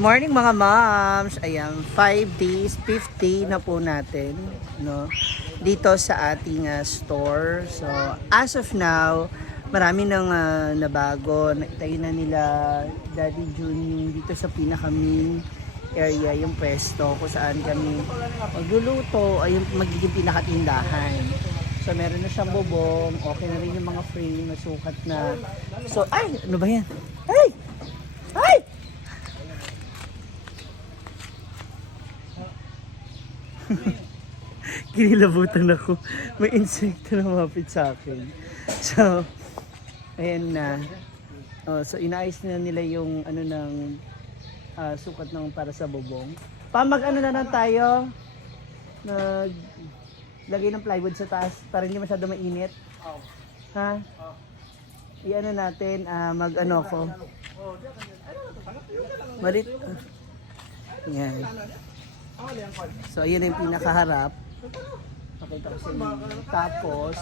morning mga moms. Ayan, 5 days, 50 na po natin, no? Dito sa ating store. So, as of now, marami nang nabago. Tayo na nila Daddy June dito sa pinaka-main area, yung pwesto kung saan kami magluluto ay yung magiging pinakatindahan. So, meron na siyang bubong. Okay na rin yung mga frame, nasukat na. So, ay! Ano ba yan? Ay! Ay! Kinilabutan ako. May insekto na lumapit sa akin. So, ayan na. So, inaayos na nila yung ano ng sukat ng para sa bubong. Mag-ano na lang tayo. Lagay ng plywood sa taas para hindi masyado mainit. Ha? I-ano natin, mag-ano ko. Marit. Yan. So, ayan yung pinakaharap. Pakita ko sa inyo. Tapos,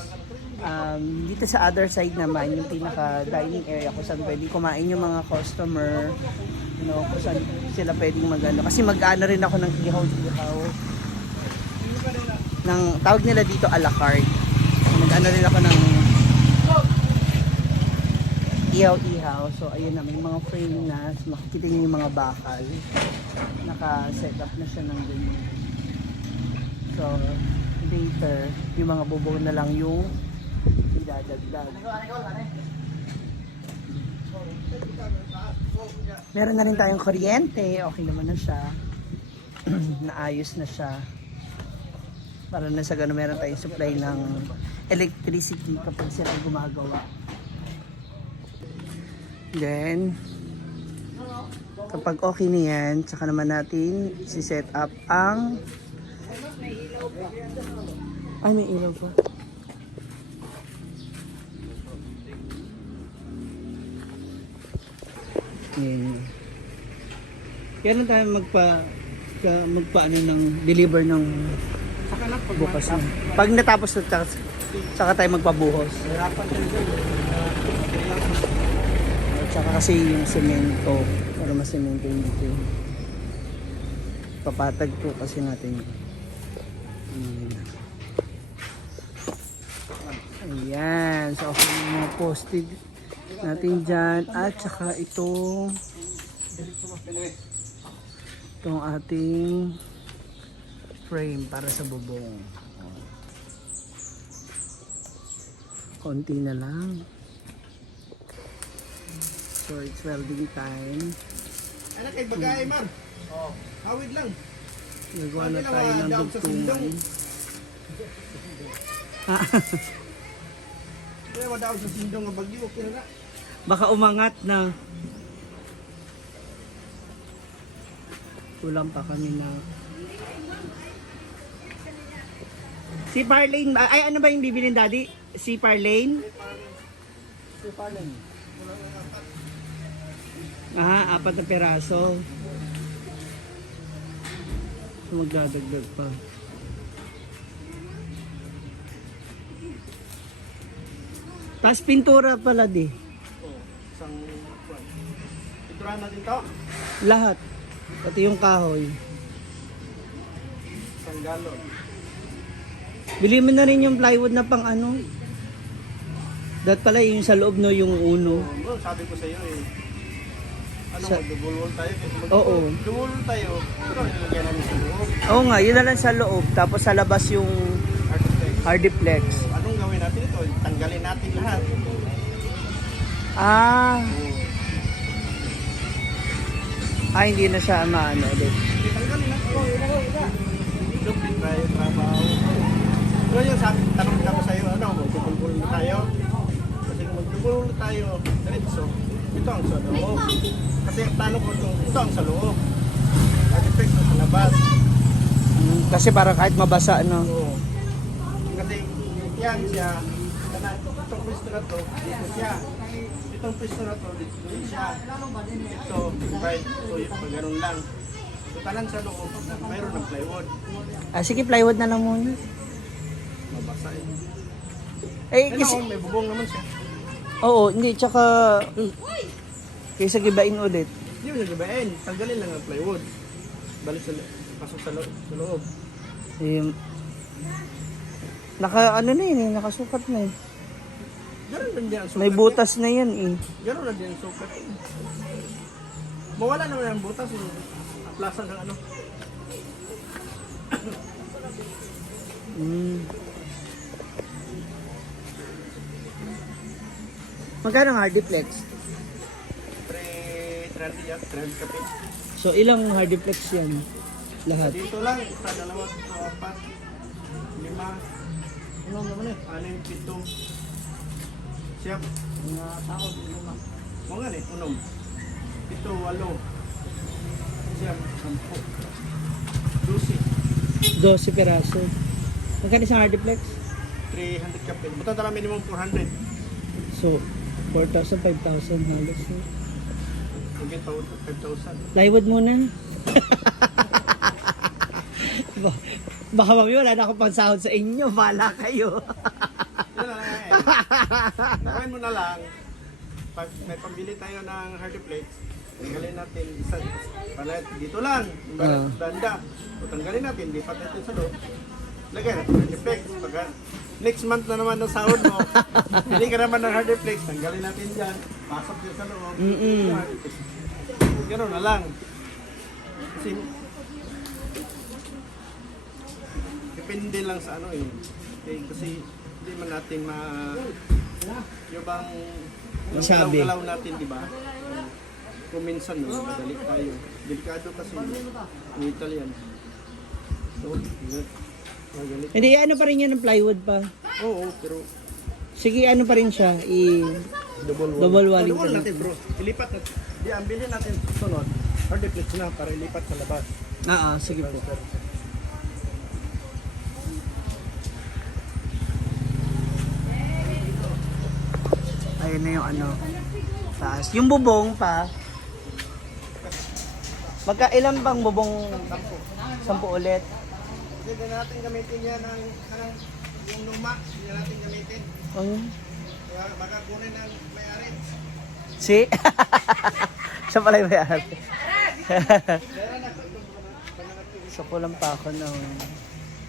dito sa other side naman, yung pinaka-dining area kung saan pwede kumain yung mga customer. You know, kung saan sila pwedeng mag-ano. Kasi mag-ano rin ako ng ihaw-ihaw. Tawag nila dito a la carte. Mag-ano rin ako ng ihaw-ihaw. So, ayun na, may mga frame na. So, makikita niyo yung mga bakal. Naka-set up na siya ng ganyan. So, later, yung mga bubong na lang yung idadagdag. Meron na rin tayong kuryente. Okay naman na siya. Naayos na siya. Para na sa gano'n, meron tayong supply ng electricity kapag sila gumagawa. Then, kapag okay na yan, tsaka naman natin si-set up ang... Ay, may ilaw pa. Kailan tayo magpaano ng deliver ng bukas na. Pag natapos na, saka tayo magpabuhos. Tsaka kasi yung semento, para masemento yung dito. Papatag po kasi natin yun. Ayan. So, okay yung mga posted natin dyan. At saka itong ating frame para sa bubong. Konti na lang. So, it's welding time. Anak, kay bagay, Mar. Oh, hawid lang. Nagawa na tayo ng dugtungan. Kaya wadaw sa sindong nga bagyo, okay na. Baka umangat na. Kulang pa kami na. Si Parlane, ay ano ba yung bibilin daddy? Si Parlane? Si Parlane. Ah, 4 na peraso. So, magdadagdag pa. Tapos pintura pala di. Isang pinturahan natin to. Lahat. Pati yung kahoy. Isang galon. Bili mo na rin yung plywood na pang ano. Dapat pala yung sa loob no, yung uno. Bro, sabi ko sa iyo eh. Ano, mag-dubulol tayo? Oo. Dubulol tayo. Pero ilagyan namin sa loob. Oo nga, yun na lang sa loob. Tapos sa labas yung hardiplex. Anong gawin natin ito? Tanggalin natin lahat. Ah. Ah, hindi na siya maano ulit. Tanggalin natin. Dupin tayo, trabaho. Pero yung sabi, tanong ko sa iyo, ano, mag-dubulol tayo. Kasi kung mag-dubulol tayo, diretso, ito ang sa loob. Kasi ang plano ko ito ang sa loob. Hardiplex sa labas. Kasi para kahit mabasa, no? Oo. Kasi yan siya, itong pwesto na to, dito siya. Itong pwesto na to, dito siya. Ito, right, so yung ganun lang. So tanan sa loob, mayroon ng plywood. Ah, sige, plywood na lang muna. Mabasa eh. Eh, Kasi, kasi, may bubong naman siya. oo, hindi, tsaka, kaysa gibain ulit. Hindi mo nagabain. Tanggalin lang ang plywood. Balik sa pasok sa loob. Eh, ano na yun eh, nakasukat na eh. Ganun lang din ang sukat. May butas na yan eh. Ganun lang din ang sukat. Mawala naman ang butas. Yung aplasan ng ano. Mm. Magkano ang hardiplex? 330 yan. 300 kapit. So ilang hardiplex yan? Lahat? Dito lang. Isa, dalawa, apat, lima. Ano naman eh? 6, 7. Siyap. Mga tao dito lang. Mga nga eh. Unom. 7, 8. Siyap. 10. 12. 12 peraso. Magkano isang hardiplex? 300 kapit. Buta tala minimum 400. So, 4,000, 5,000 halos. Eh. Higit pa 5,000. Plywood muna. Baka mami wala na akong pansahod sa inyo. Bahala kayo. Yun na lang eh. Gawin mo na lang. Pag may pambili tayo ng hardiplex, tanggalin natin isa. Dito lang. Banda. O tanggalin natin. Lipat natin sa loob. Lagay natin hardiplex. Pag next month na naman ng sahod mo, hindi ka naman ng hardiplex. Tanggalin natin dyan. Pasok dyan sa loob. Gano'n na lang. Kasi depende lang sa ano eh. Kasi hindi man natin yung bang Masabi. galaw natin, di ba? Kung minsan no, madali tayo. Delikado kasi ang Italian. So, magalit. Hindi, ano pa rin yan ng plywood pa. Oo, pero Sige, ano pa rin siya. double walling double pa natin bro. Ilipat natin. Di, ang bilhin natin sunod. Hardiplex na para ilipat sa labas. Sige po. Ayun na yung ano. Taas. Yung bubong pa. Magkailan bang bubong? 10 ulit. Hindi na natin gamitin yan yung luma. Hindi na natin gamitin. Kaya makakunin ng may-ari. Si? Siya pala yung may-ari. So kulang pa ako ng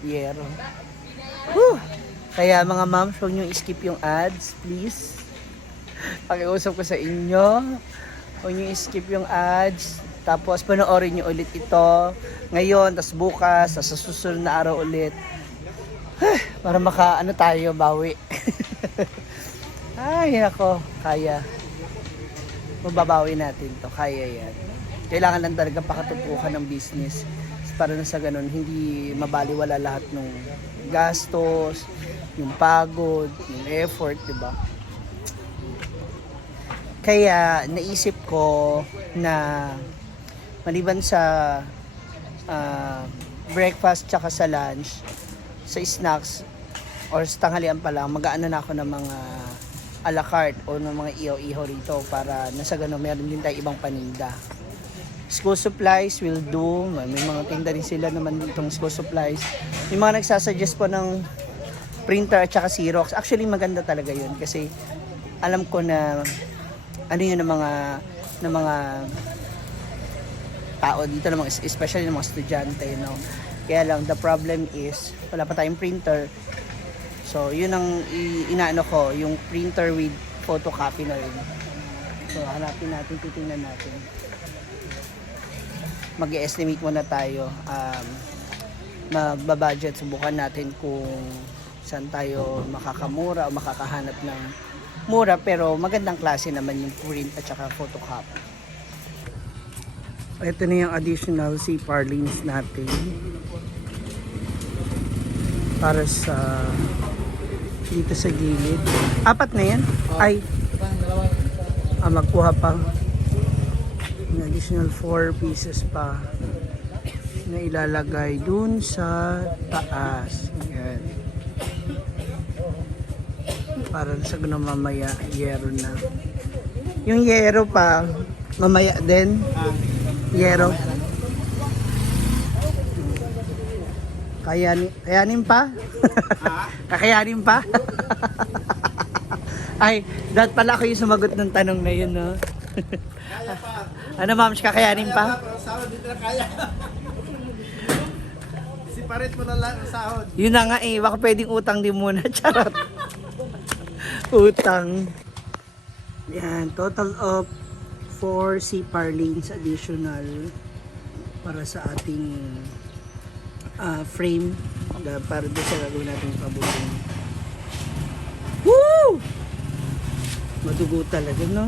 yero. Whew! Kaya mga moms, huwag nyo skip yung ads, please. Pakiusap ko sa inyo. Huwag nyo skip yung ads. Tapos panoorin nyo ulit ito. Ngayon, tas bukas, tas sa susunod na araw ulit. Para ano tayo, bawi. Ay, ako, kaya. Mababawi natin to, kaya yan. Kailangan lang talaga pakatutukan ng business. Para na sa ganun, hindi mabaliwala lahat ng gastos, yung pagod, yung effort, di ba? Kaya naisip ko na maliban sa breakfast tsaka sa lunch, sa snacks or sa tanghalian pa lang, mag-aano na ako ng mga a la carte o ng mga ihaw-ihaw rito para nasa ganun meron din tayo ibang paninda. School supplies will do. May mga tinda rin sila naman itong school supplies. Yung mga nagsasuggest po ng printer at saka Xerox. Actually maganda talaga yun kasi alam ko na ano yun ng mga tao dito, ng mga, especially ng mga estudyante, no? Kaya lang, the problem is, wala pa tayong printer. So, yun ang inaano ko, yung printer with photocopy na rin. So, hanapin natin, titingnan natin. Mag-estimate muna tayo. Magbabudget, subukan natin kung saan tayo makakamura o makakahanap ng mura pero magandang klase naman yung print at saka photocopy. Ito na yung additional C-Parlins natin para sa dito sa gilid. 4 na yan? Ay, magkuha pa. Yung additional 4 pieces pa na ilalagay dun sa taas. Yan. Para sa ganun mamaya, yero na. Yung yero pa, mamaya din. Yero. Kayanin pa? Kakayanin pa? Ay, dapat pala ako yung sumagot ng tanong na yun, no? Ano ma'am, kakayanin pa? Sahod, dito na kaya. Separate mo na lang ang sahod. Yun na nga eh, baka pwedeng utang din muna. Charot. Utang. Yan, total of 4 CPAR lanes additional para sa ating frame para doon sa gagawin natin pabubong. Woo! Madugo talaga, no?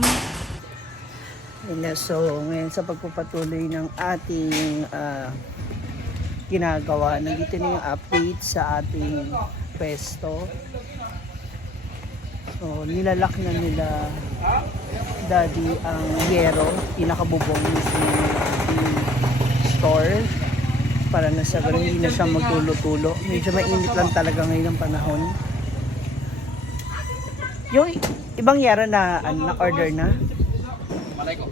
So, ngayon sa pagpapatuloy ng ating ginagawa, nandito na yung update sa ating pwesto. So, nilalak na nila Daddy ang yero, pinakabubong mismo ng ating store para na sa ganun hindi na siya magtulo-tulo. Medyo mainit lang talaga ngayon ang panahon. Yung ibang yero na na-order na? Malay ko.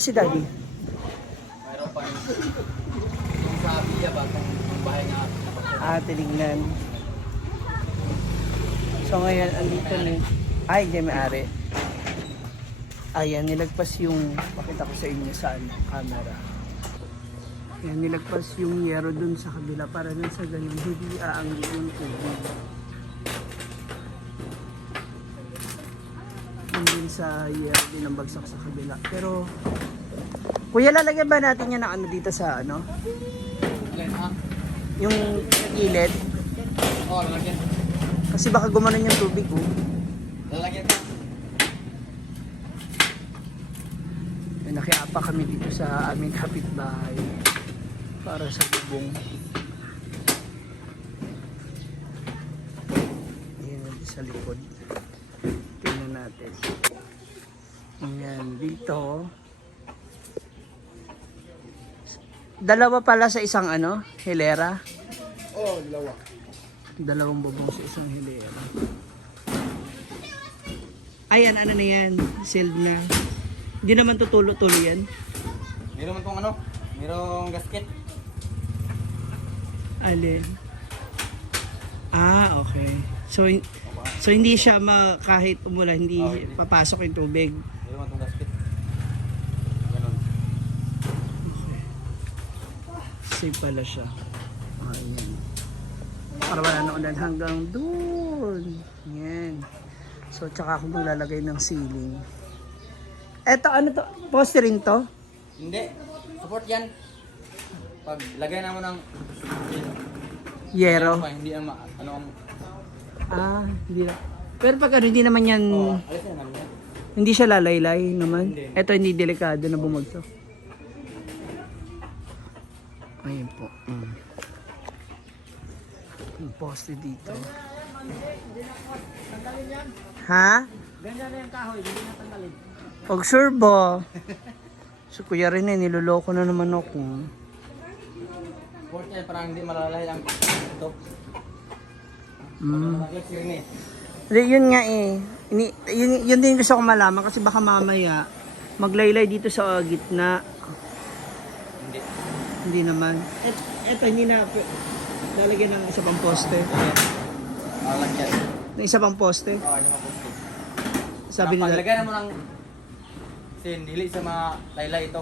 Si Daddy. Mayroon pa yung sa Abia ba? Itong bahay nga. Tinignan. So ngayon, andito na. Ay, hindi may-ari. Ayan, nilagpas yung, pakita ko sa inyo sa camera. Ayan, nilagpas yung yero dun sa kabila para dun sa ganun, hindi aanggi yung tubig. Hindi sa yero din ang bagsak sa kabila. Pero, kuya, lalagyan ba natin yan ng ano dito sa ano? Alin ha? Yung gilid? Oo, lalagyan. Kasi baka gumanon yung tubig, oh. Lalagyan ko. Nakiapa kami dito sa aming kapitbahay para sa bubong. Ayan, sa likod. Tingnan natin. Ayan, dito. Dalawa pala sa isang ano, hilera. Oo, dalawa. Dalawang bubong sa isang hilera. Ayan, ano na yan? Sealed na. Hindi naman tutulo-tulo yan. Meron man tong ano? Merong gasket. Alin? Okay. So hindi siya kahit umulan, hindi papasok yung tubig. Meron man tong gasket. Ganun. Safe pala siya. Ayan. Para wala na ulan hanggang doon. Yan. So tsaka ako maglalagay ng ceiling. Eto, ano to? Poste rin to? Hindi. Support yan. Pag lagay naman ng Yero. hindi ang ano ang Hindi na. Pero pag ano, hindi naman yan, alis na naman yan. hindi siya lalaylay naman. Hindi. Eto, hindi delikado na bumagsak. Ayun po. Yung poste dito. Ha? Ganyan na yung kahoy, hindi na tanggalin. Pag sure ba? So kuya rin niloloko na naman ako. Support yan para hindi malalay ang ito. Alex yun eh. Hindi, yun nga eh. Yun din gusto ko malaman kasi baka mamaya maglaylay dito sa gitna. Hindi. Hindi naman. Eto, hindi na lalagyan ng isa pang poste. Lalagyan. Ng isa pang poste. Oo, yung mga poste. Sabi nila, Paglagay mo ng sin, dili sa mga laylay ito.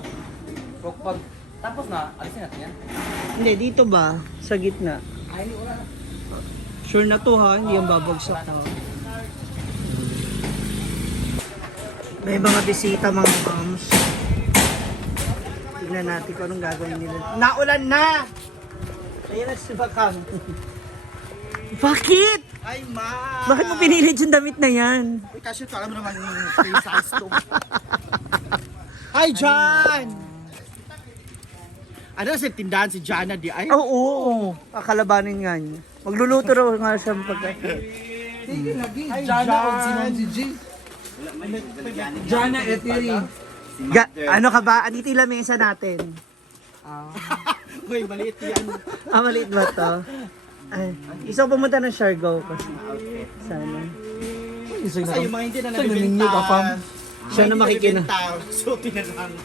So pag tapos na, alisin natin yan. hindi, dito ba? Sa gitna. Ay, wala na. Sure na to ha, hindi yung babagsak ha. May mga bisita mga moms. Tignan natin kung anong gagawin nila. Naulan na! Ayan na si Bakang. Bakit? Ay, ma! Bakit mo pinilit yung damit na yan? Kasi ito, alam mo naman yung face size to. Hi, John! Ano si tindahan si Jana di ay? Oo. Kakalabanin nga niya. Magluluto raw nga siya pagka. Hi, Jana! Si G. Jana Etiri. Ano ka ba? Anito yung lamesa natin. Uy, maliit yan. Maliit ba to? Ay, isa pumunta ng Siargao kasi. Sana. Kasi yung mga hindi na nabibinta. Siya na makikina. So, tinalang.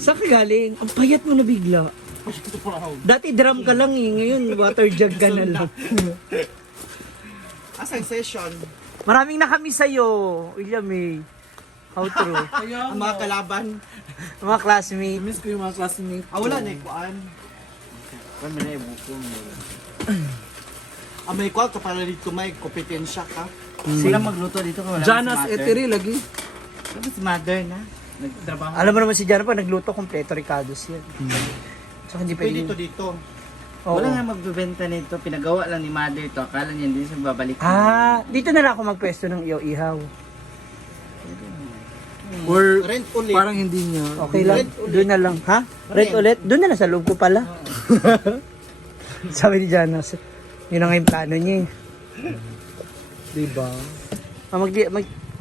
Saan ka galing? Ang payat mo na bigla. Dati drum ka lang eh. Ngayon water jug ka na lang. Asang session? Maraming nakamiss sa'yo, William eh. How true. Ang mga kalaban. Mga classmates. Miss ko yung mga classmates. Wala na ikuan. Kami na ibuko mo. May ikuan ka para dito may kompetensya ka. Wala magluto dito ka wala. Janas Eteri lagi. Ano si mother na? Nagtrabaho. Alam mo naman si Jana pa, nagluto kompleto ricados yan. So hindi Pwede pwede. dito. Oo. Wala nga magbebenta nito. Pinagawa lang ni mother ito. Akala niya hindi siya babalik. Dito na lang ako magpwesto ng ihaw-ihaw. Or Rent ulit. parang hindi niya. Okay lang. Rent ulit. Doon na lang. Ha? Rent ulit? Doon na lang sa loob ko pala. Sabi ni Jana, yun na nga yung plano niya eh. Diba?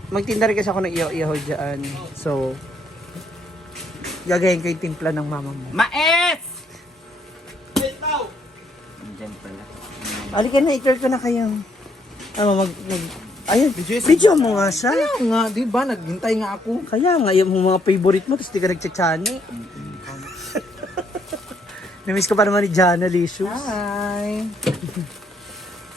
Magtinda rin kasi ako ng ihaw-ihaw dyan. So, gagayin ko yung timpla ng mama mo. Mais! Wait now. Diyan pala. Halika na, i-clear ko na kayo. Ayun, video mo nga siya. Kaya nga, di ba? Naghintay nga ako. Kaya nga, yung mga favorite mo, tapos di ka nagtsachani. Namiss ko pa naman ni Jana Licious. Hi!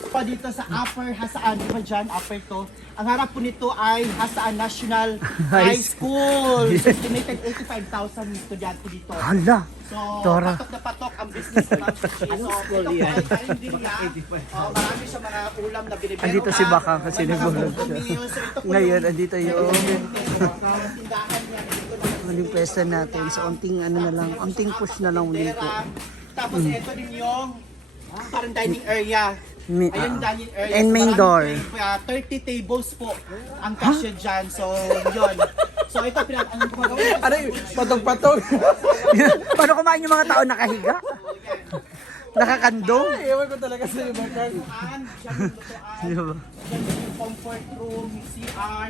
Pa dito sa Upper Hasaan, di ba dyan? Upper to. Ang harap po nito ay Hasaan National High School. Estimated 85,000 estudyante dito. Hala, So, Tora. patok na patok ang business ng Mamsi. So, ito po ay karinderya. Marami siya mga ulam na binibenta. Andito si Bakang kasi nagbulag siya. Ngayon, andito yung tindahan niya. Dito na muling pwesto natin. So, onting ano na lang, onting push na lang muling po. Tapos ito din yung parang dining area. Ayun, dining area. And So, main marami door. po, 30 tables po ang kasya dyan. So, yun. So, ito, anong gumagawa? Ano yun? Patog-patog. Paano kumain yung mga tao nakahiga? Nakakandong? Ewan ko talaga sa iyo, Bakang. Di ba? Comfort room, CR.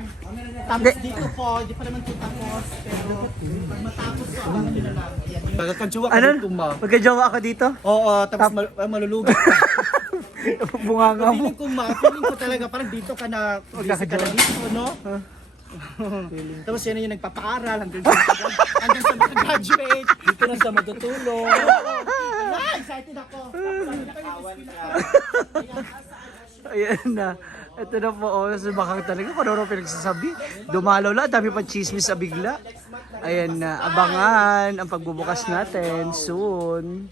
Tapos dito po, di pa naman ito tapos. Pero pag matapos po, ano nyo na lang. Yan, yung Pagkakansuwa ka Ano? dito, ma. Magkajowa ako dito? Oo, tapos malulugi ka. Bunganga mo. Feeling ko talaga parang dito ka na busy ka na Magkakajowa. dito, no? Tapos yan na yung nagpapaaral hanggang sa mag-graduate. Dito na siya matutulog. Ah, excited ako. Ayan na. Ito na po, oh, sa Bakang talaga, kung ano pinagsasabi. Dumalaw lang, dami pa chismis sa bigla. Ayan na, abangan ang pagbubukas natin soon.